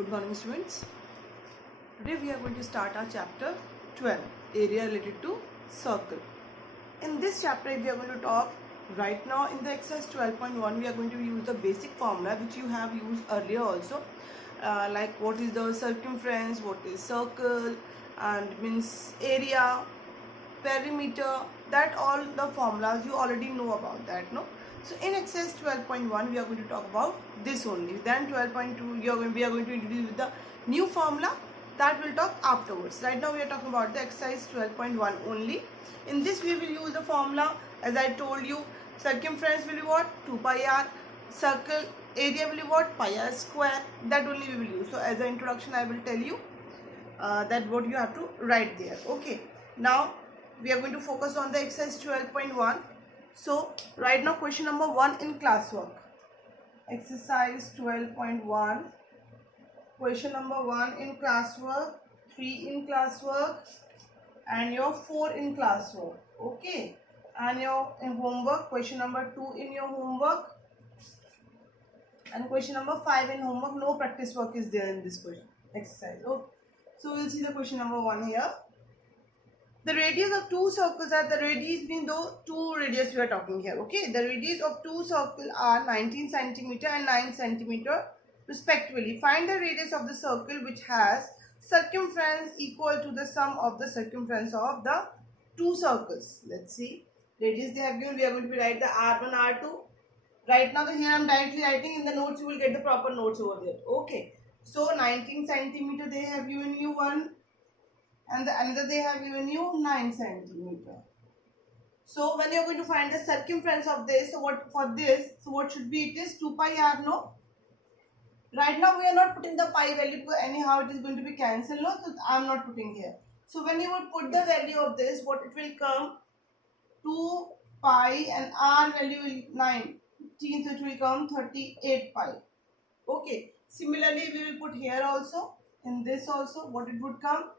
Good morning, students. Today we are going to start our chapter 12, area related to circle. In this chapter we are going to talk right now in the exercise 12.1. We are going to use the basic formula which you have used earlier also, like what is the circumference, what is circle, and means area, perimeter. That all the formulas you already know about that, no? So in exercise 12.1 we are going to talk about this only. Then 12.2 we are going to introduce with the new formula that we'll talk afterwards. Right now we are talking about the exercise 12.1 only. In this we will use the formula as I told you. Circumference will be what? 2 pi r. Circle area will be what? Pi r square. That only we will use. So as an introduction I will tell you that what you have to write there. Okay. Now we are going to focus on the exercise 12.1. So right now question number 1 in classwork. Exercise 12.1. Question number 1 in classwork, 3 in classwork, and your 4 in classwork. Okay. And your in homework, question number 2 in your homework, and question number 5 in homework. No practice work is there in this question exercise. Okay. So we'll see the question number 1 here. The radius of two circles are, the radius means though two radius we are talking here. Okay, the radius of two circles are 19 centimeter and 9 centimeter respectively. Find the radius of the circle which has circumference equal to the sum of the circumference of the two circles. Let's see. Radius they have given. We are going to write the R1, R2. Right now here I am directly writing. In the notes you will get the proper notes over there. Okay. So 19 centimeter they have given you one. And the another they have given you 9 centimeter. So when you are going to find the circumference of this, so what for this, so what should be? It is 2 pi r, no? Right now we are not putting the pi value because anyhow it is going to be cancelled, no? So I am not putting here. So when you will put the value of this, what it will come? 2 pi and r value will 9. So it will come 38 pi. Okay. Similarly we will put here also, in this also, what it would come?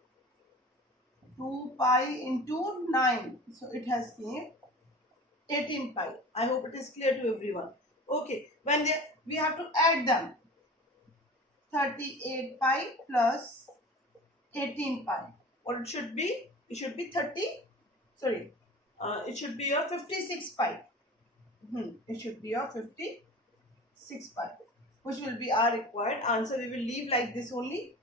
2 pi into 9. So it has came 18 pi. I hope it is clear to everyone. Okay. When we have to add them. 38 pi plus 18 pi. What it should be? It should be 56 pi. It should be your 56 pi. Which will be our required answer. We will leave like this only.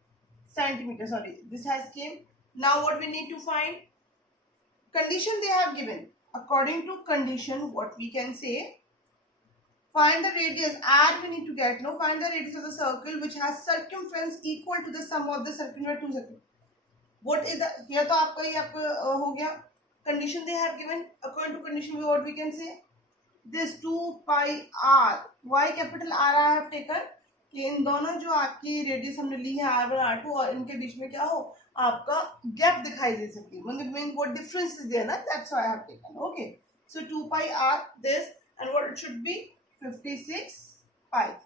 Centimeter. Sorry. This has came. Now what we need to find? Condition they have given. According to condition, what we can say? Find the radius. R we need to get. No, find the radius of the circle which has circumference equal to the sum of the circular two circles. What is the? Here तो आपका ये आपका हो गया. Condition they have given. According to condition, what we can say? This 2 pi r. Why capital R I have taken? कि इन दोनों जो आपकी रेडियस हमने ली है R1 R2 और इनके बीच में क्या हो? आपका गैप दिखाई दे सकती है. मतलब mean what difference is there ना? That's why I have taken. Okay. So 2 pi r this, and what it should be? 56 pi.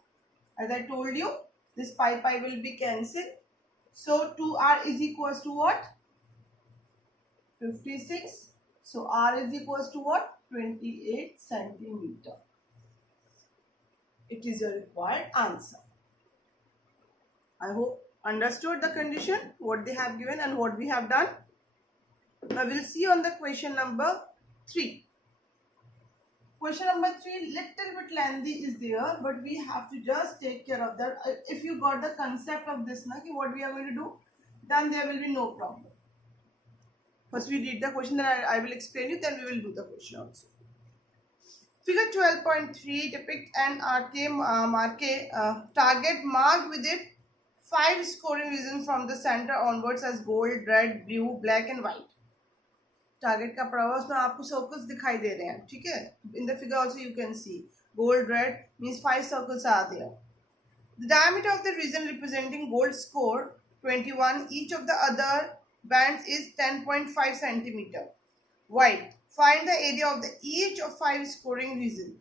As I told you, this pi will be cancelled. So 2r is equals to what? 56. So r is equals to what? 28 centimeter. It is your required answer. I hope understood the condition, what they have given and what we have done. Now we will see on the question number 3. Question number 3 little bit lengthy is there, but we have to just take care of that. If you got the concept of this, na, what we are going to do, then there will be no problem. First we read the question, then I will explain you, then we will do the question also. Figure 12.3 depict an target marked with it 5 scoring regions from the center onwards as gold, red, blue, black and white. Target का पड़ा हुआ उसमें आपको circles दिखाई दे रहे हैं, ठीक है? In the figure also you can see gold, red means 5 circles are there. The diameter of the region representing gold score 21. Each of the other bands is 10.5 centimeter. White. Find the area of each of 5 scoring region.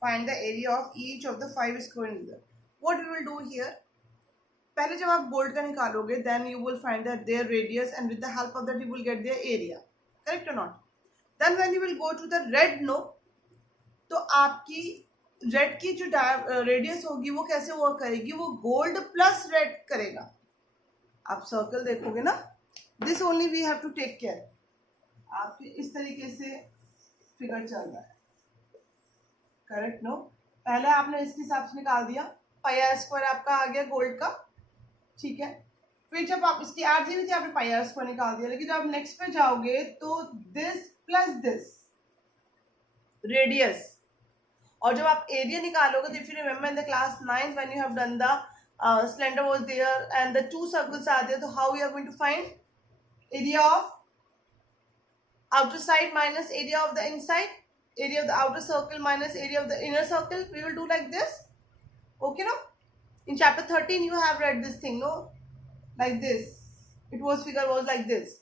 Find the area of each of the 5 scoring region. What we will do here? पहले जब आप gold का निकालोगे, then you will find that their radius, and with the help of that you will get their area. Correct or not? Then when you will go to the red, no, तो आपकी red की जो radius होगी वो कैसे work करेगी, वो gold plus red करेगा। आप सर्कल देखोगे ना, this only we have to take care. आपके इस तरीके से फिगर चल रहा है, करेक्ट नो? पहले आपने इसके हिसाब से निकाल दिया, पाई आर स्क्वायर आपका आ गया गोल्ड का, ठीक है। फिर जब आप इसकी आर दी हुई थी आपने पाई आर स्क्वायर निकाल दिया, लेकिन जब आप नेक्स्ट पे जाओगे तो दिस प्लस दिस रेडियस, और जब आप एरिया निकालोगे तो if you remember in the class 9th when you have done the cylinder was there and the two circles are there, तो how we are going to find area of outer side minus area of the inside, area of the outer circle minus area of the inner circle. We will do like this, okay? No, in chapter 13 you have read this thing, no? Like this, it was figure was like this.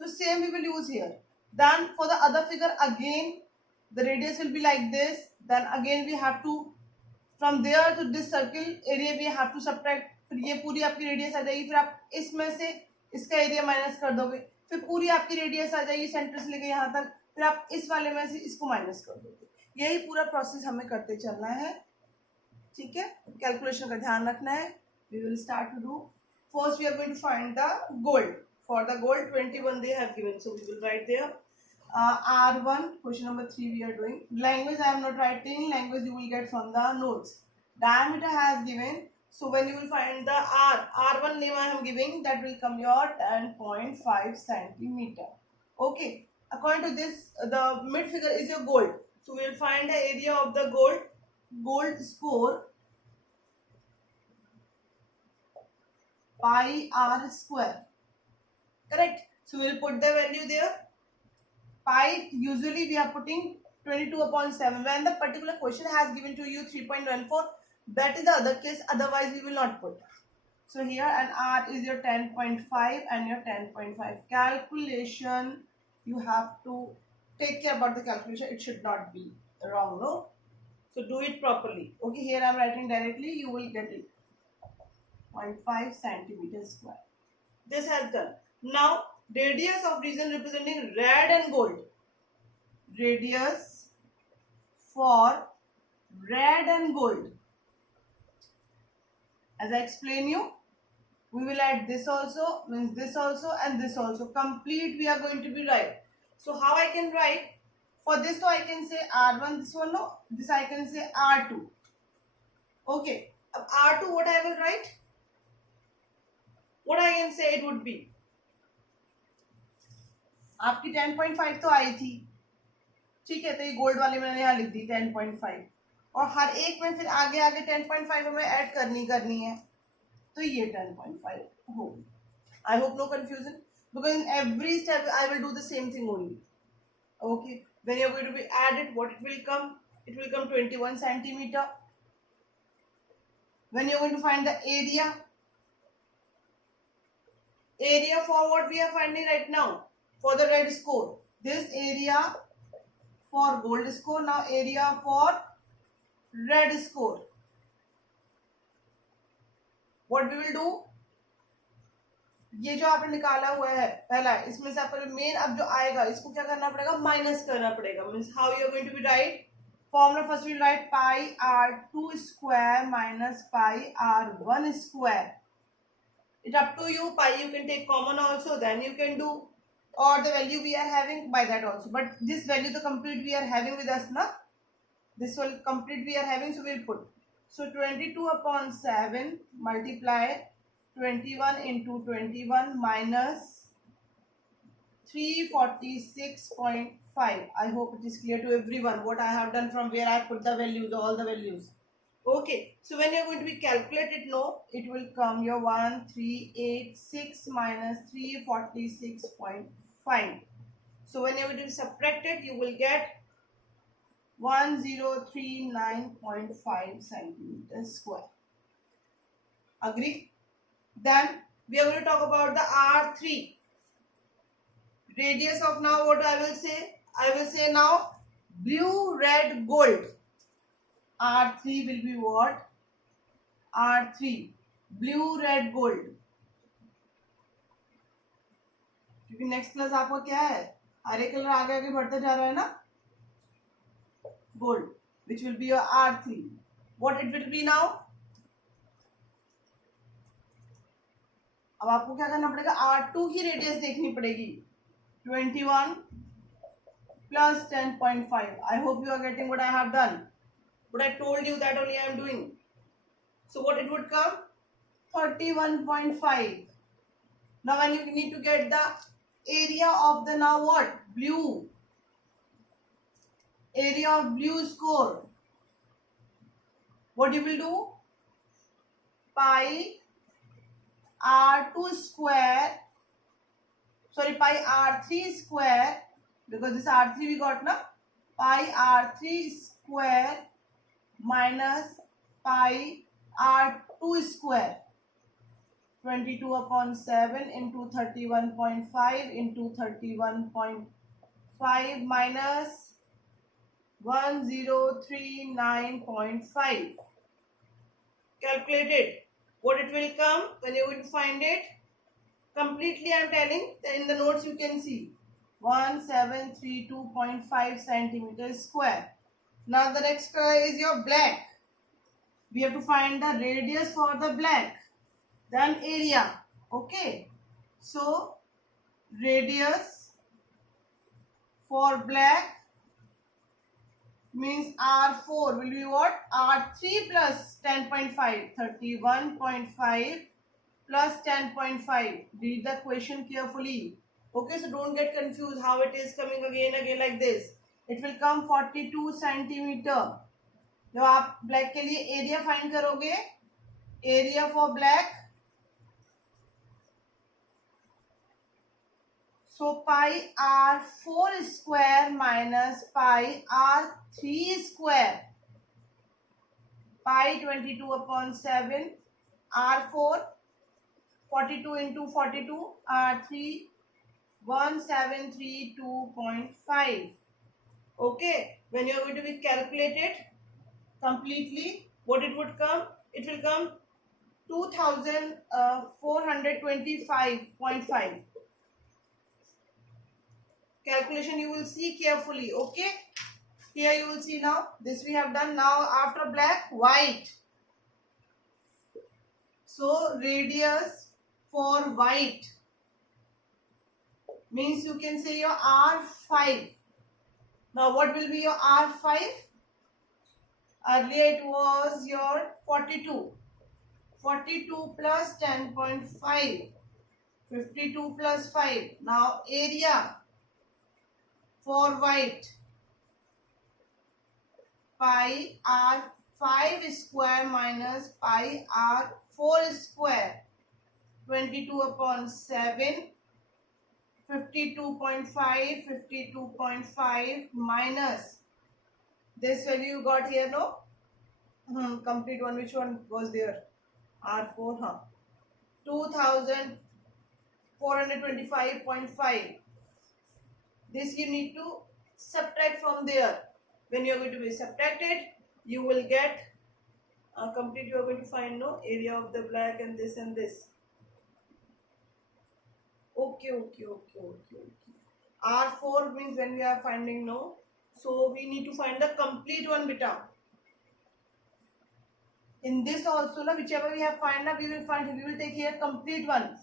So same we will use here. Then for the other figure again the radius will be like this, then again we have to from there to this circle area we have to subtract, फिर ये पूरी आपकी radius आ जाएगी, फिर आप इसमें से इसका एरिया माइनस कर दोगे, फिर पूरी आपकी रेडियस आ जाएगी सेंटर से लेके यहाँ तक, फिर आप इस वाले में से इसको माइनस कर दोगे। यही पूरा प्रोसेस हमें करते चलना है, ठीक है। कैलकुलेशन का ध्यान रखना है। We will start to do, first we are going to find the gold. For the gold 21 they have given, so we will write there R1, question number 3 we are doing. Language I am not writing, language you will get from the notes. Diameter has given, so when you will find the R1 name I am giving, that will come your 10.5 centimeter. Okay, according to this the mid figure is your gold, so we will find the area of the gold score pi r square, correct? So we will put the value there. Pi usually we are putting 22/7 when the particular question has given to you 3.14, that is the other case, otherwise we will not put. So here and R is your 10.5 and your 10.5 calculation, you have to take care about the calculation, it should not be wrong, no? So do it properly. Okay, here I am writing directly, you will get it 0.5 centimeter square. This has done. Now radius of region representing red and gold, radius for red and gold, as I explain you, we will add this also, means this also and this also, complete we are going to be right. So how I can write for this? So I can say R1, this one, no, this I can say R2. Okay, R2 what I will write, what I can say it would be, आपकी 10.5 तो आई थी, ठीक है, तो ये gold वाले मैंने यहाँ लिख दी 10.5, और हर एक में फिर आगे आगे 10.5 हमें ऐड करनी है, तो ये 10.5 होगी। I hope no confusion, because in every step I will do the same thing only. Okay, when you are going to be added what it will come 21 centimeter. When you are going to find the area for what we are finding right now, for the red score, this area for gold score, now area for red score, what we will do, ये जो आपने निकाला हुआ है पहला, इसमें से आपका जो मेन अब जो आएगा इसको क्या करना पड़ेगा, माइनस करना पड़ेगा। Means how you are going to be write, formula first will write pi r2 square minus pi r1 square. It's up to you, pi you can take common also, then you can do, or the value we are having by that also, but this value the complete we are having with us na, this will complete we are having, so we'll put, so 22/7 multiply 21 into 21 minus 346.5. I hope it is clear to everyone what I have done, from where I put the values, all the values. Okay, so when you are going to be calculated, no, it will come your 1386 minus 346.5. So when you are going to subtract it, you will get 1039.5 centimeters square. Agree? Then we are going to talk about the R3. Radius of now what I will say? I will say now blue, red, gold. R3 will be what? R3 blue, red, gold. क्योंकि next class आपका क्या है, हरे colour आगे आगे बढ़ता जा रहा है ना, gold. which will be your R3. What it will be now? अब आपको क्या करना पड़ेगा, R2 की रेडियस देखनी पड़ेगी. 21 plus 10.5. I hope you are getting what I have done. What I told you, that only I am doing. So what it would come? 31.5. Now when you need to get the area of the now what? Blue. Area of blue score. What you will do? Pi R2 square. Sorry, pi R3 square. Because this R3 we got na. Pi R3 square minus pi R2 square. 22 upon 7 into 31.5 into 31.5 minus 1039.5. Calculate it. What it will come when you will find it? Completely I am telling. In the notes you can see 1732.5 centimeters square. Now the next is your black. We have to find the radius for the black. Then area. Okay. So radius for black means R4 will be what? R3 plus 10.5. 31.5 plus 10.5. Read the question carefully. Okay, so don't get confused how it is coming again like this. It will come 42 centimeter. जब आप black के लिए area find करोगे, area for black, so pi R4 square minus pi R3 square. Pi 22 upon 7, R4 42 into 42, R3 1732.5. Okay, when you are going to be calculated completely, what it would come? It will come 2425.5. Calculation you will see carefully. Okay, here you will see now. This we have done. Now after black, white. So radius for white means you can say your R5. Now what will be your R5? Earlier it was your 42. 42 plus 10.5. 52 plus 5. Now area for white. Pi R5 square minus pi R4 square. 22 upon 7. 52.5. 52.5 minus this value you got here, no? Complete one. Which one was there? R4, huh? 2425.5. This you need to subtract from there. When you are going to be subtracted, you will get complete. You are going to find no area of the black and this and this. Okay. R4 means when we are finding no. So we need to find the complete one, beta. In this also ना, whichever we have find ना, we will take here complete one.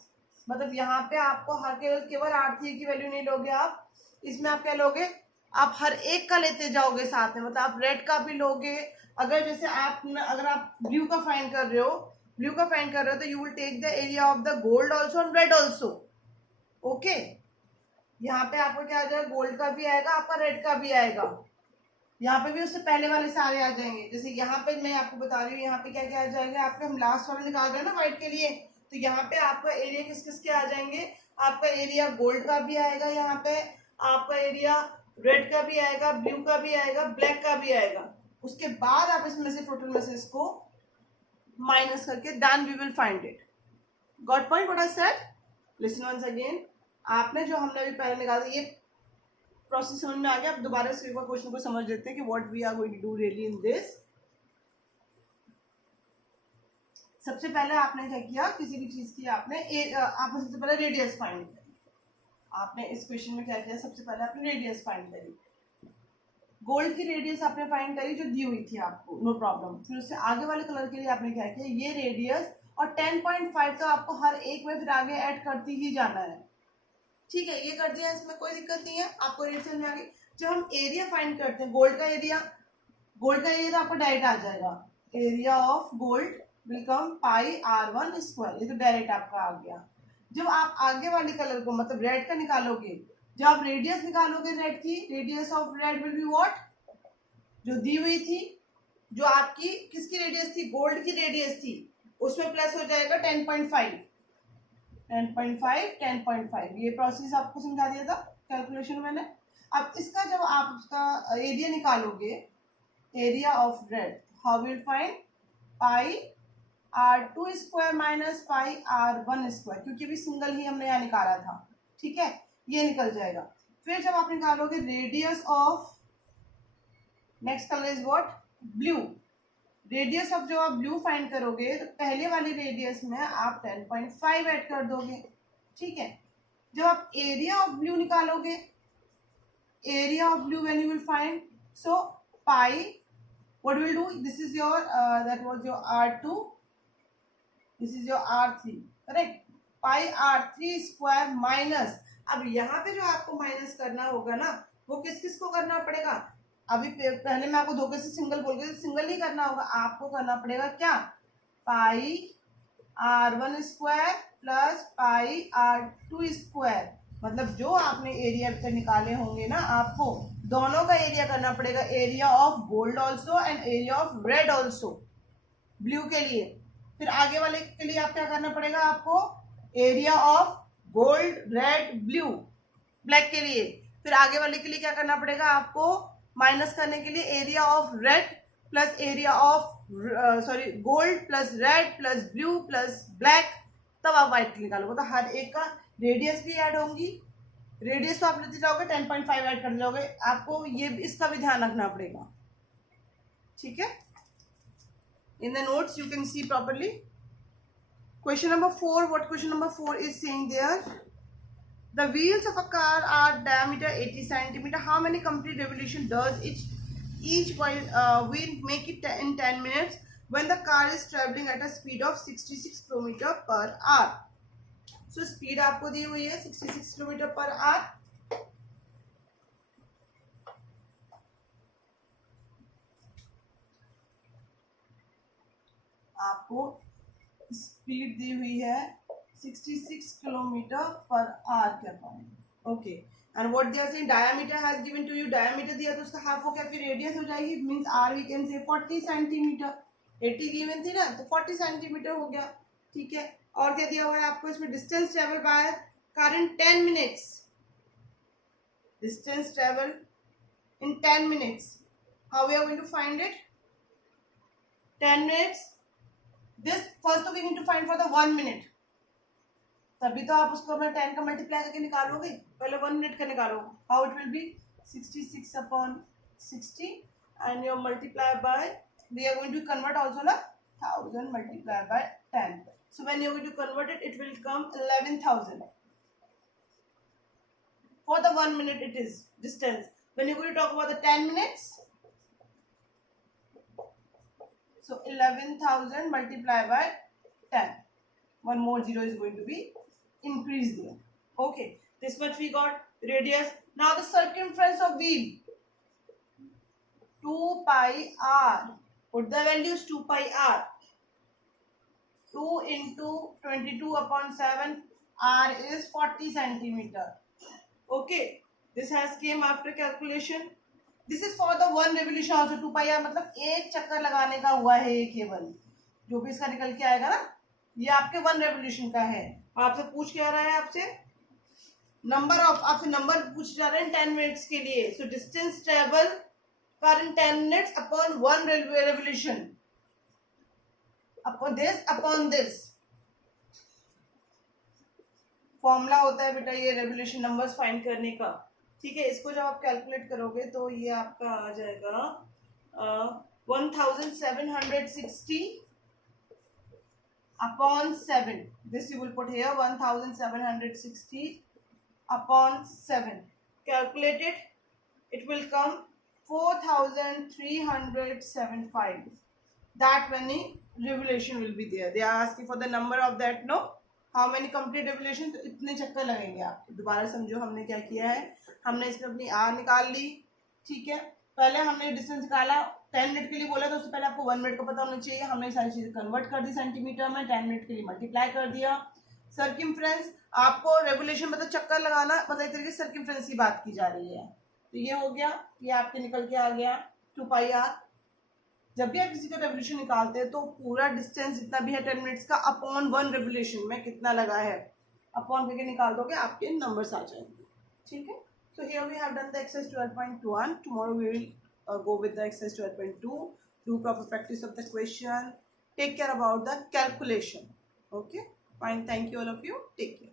मतलब यहाँ पे आपको हर केवल R3 की value नहीं लोगे आप, इसमें आप क्या लोगे, आप हर एक का लेते जाओगे साथ में. मतलब आप रेड का भी लोगे. अगर जैसे अगर आप ब्लू का फाइंड कर रहे हो, तो you will take the area of the gold also and red also. Okay, यहाँ पे आपको क्या आ जाएगा, गोल्ड का भी आएगा, आपका रेड का भी आएगा. यहाँ पे भी उससे पहले वाले सारे आ जाएंगे. जैसे यहाँ पे मैं आपको बता रही हूँ, यहाँ पे क्या क्या आ जाएगा आपके, हम लास्ट वाले निकाल रहे हैं ना व्हाइट के लिए, तो यहाँ पे आपका एरिया किस किस के आ जाएंगे. आपका एरिया गोल्ड का भी आएगा, यहाँ पे आपका एरिया रेड का भी आएगा, ब्लू का भी आएगा, ब्लैक का भी आएगा. उसके बाद आप इसमें से टोटल में से इसको माइनस करके then we will find it. Got point what I said? Listen once again. आपने जो हमने अभी पहले निकाला, ये प्रोसेस समझ में आ गया. अब दोबारा से एक बार क्वेश्चन को समझ लेते हैं कि what we are going to do really in this. सबसे पहले आपने क्या किया, किसी भी चीज की आपने सबसे पहले रेडियस फाइंड करी. आपने इस क्वेश्चन में क्या किया, सबसे पहले आपने रेडियस फाइंड करी. गोल्ड की रेडियस आपने फाइंड करी जो दी हुई थी आपको, नो प्रॉब्लम। फिर उससे आगे वाले कलर के लिए आपने क्या किया, ये रेडियस और 10.5 तो आपको हर एक में फिर आगे ऐड करती ही जाना है। ठीक है, ये कर दिया, इसमें कोई दिक्कत नहीं है, आपको रेट समझ में आ गई। जब हम एरिया फाइंड करते हैं गोल्ड का एरिया तो आपको डायरेक्ट आ जाएगा, area of gold will come pi r1 square, ये तो डायरेक्ट आपका आ गया। जब आप आगे वाले कलर को मतलब रेड का निकालोगे, जब आप रेडियस निकालोगे रेड की, radius of red will be what, जो दी हुई थी, जो आपकी किसकी रेडियस थी, गोल्ड की रेडियस थी, उसमें प्लस हो जाएगा 10.5, 10.5, ये प्रोसेस आपको समझा दिया था कैलकुलेशन मैंने। अब इसका जब आप उसका एरिया निकालोगे, area of red, how will find, pi r2 square minus pi r1 square, क्योंकि भी सिंगल ही हमने यहाँ निकाला था। ठीक है, ये निकल जाएगा। फिर जब आप निकालोगे radius of, next colour is what, blue, radius of जो आप ब्लू फाइंड करोगे तो पहले वाली रेडियस में आप 10.5 ऐड कर दोगे। ठीक है, जब आप एरिया ऑफ ब्लू निकालोगे, area of blue when you will find, so pi, what will do, this is your that was your r2, this is your r3, correct, pi r3 square minus, अब यहाँ पे जो आपको minus करना होगा ना, वो किस किस को करना पड़ेगा, अभी पहले मैं आपको धोखे से सिंगल बोल गई, सिंगल नहीं करना होगा, आपको करना पड़ेगा क्या, पाई r1 square plus pi r2 square, मतलब जो आपने एरिया पे निकाले होंगे ना, आपको दोनों का एरिया करना पड़ेगा, area of gold also and area of red also, blue के लिए। फिर आगे वाले के लिए आप क्या करना पड़ेगा, आपको area of gold red blue, black के लिए। फिर आगे वाले के लिए क्या करना पड़ेगा, आपको माइनस करने के लिए area of red plus area of sorry gold plus red plus blue plus black, तब आप व्हाइट निकालोगे। तो हर एक का रेडियस भी ऐड होंगी, रेडियस तो आप लेते जाओगे 10.5 ऐड कर जाओगे, आपको ये इसका भी ध्यान रखना पड़ेगा। ठीक है, in the notes you can see properly. Question number 4, what question number 4 is saying there, the wheels of a car are diameter 80 centimeter, how many complete revolution does each wheel make it in 10 minutes when the car is traveling at a speed of 66 km per hour? So speed आपको दी हुई है 66 km per hour, आपको speed दी हुई है 66 kilometre per hour के according, okay. And what they are saying, diameter has given to you, diameter दिया तो उसका हाफ हो गया, फिर रेडियस हो जाएगी, means are we can say 40 centimetre, 80 given थी ना, तो 40 सेंटीमीटर हो गया। ठीक है, और क्या दिया हुआ है आपको इसमें, distance travel by car in 10 minutes, distance travel in 10 minutes, how we are going to find it, 10 minutes, this first we need to find for the 1 minute, तभी तो आप उसको अपना 10 का मल्टीप्लाई करके निकालोगे, पहले 1 मिनट का निकालो, how it will be 66 upon 60 and you multiply by, we are going to convert also ना, 1000 multiply by 10, so when you are going to convert it, it will come 11,000 for the 1 minute it is distance. When you are going to talk about the 10 minutes, so 11,000 multiplied by 10, one more zero is going to be increased there. Okay, this much we got radius. Now the circumference of wheel, 2 pi r, put the values 2 pi r, 2 into 22 upon 7, r is 40 centimeter. Okay, this has came after calculation. This is for the 1 revolution also, 2 pi r मतलब एक चक्कर लगाने का हुआ है ये केवल, जो भी इसका निकल के आएगा ना, ये आपके 1 रेवोल्यूशन का है। आपसे पूछ क्या रहा है, आपसे नंबर ऑफ, आपसे नंबर पूछ जा रहे हैं 10 मिनट्स के लिए, so distance travel car in 10 minutes upon 1 revolution, upon this formula होता है बेटा ये रेवोल्यूशन नंबर्स फाइंड करने का। ठीक है, इसको जब आप कैलकुलेट करोगे तो ये आपका आ जाएगा 1760 upon 7. This you will put here 1760 upon 7. Calculate it. It will come 4375. That many revolution will be there. They are asking for the number of that, no, how many complete revolution. तो इतने चक्कर लगेंगे आपके. दोबारा समझो हमने क्या किया है. हमने इसमें अपनी आर निकाल ली. ठीक है, पहले हमने डिस्टेंस निकाला 10 मिनट के लिए बोला, तो उससे पहले आपको 1 मिनट का पता होना चाहिए. हमने सारी चीजें कन्वर्ट कर दी सेंटीमीटर में, 10 मिनट के लिए मल्टीप्लाई कर दिया. सर्किमफ्रेंस, आपको रेगुलेशन मतलब चक्कर लगाना, मतलब एक तरीके से सर्किमफ्रेंस की बात की जा रही है. तो ये हो गया, ये आपके निकल के आ गया 2πr. जब भी आप किसी का रेवोल्यूशन निकालते हैं तो पूरा डिस्टेंस जितना भी है 10 मिनट्स का अपॉन 1 रेवोल्यूशन में कितना लगा है अपॉन करके निकाल दोगे, आपके नंबर्स आ जाएंगे. ठीक है, so here we have done the exercise 12.1. tomorrow we will go with the exercise 12.2. do proper practice of the question, take care about the calculation. Okay, fine, thank you all of you, take care.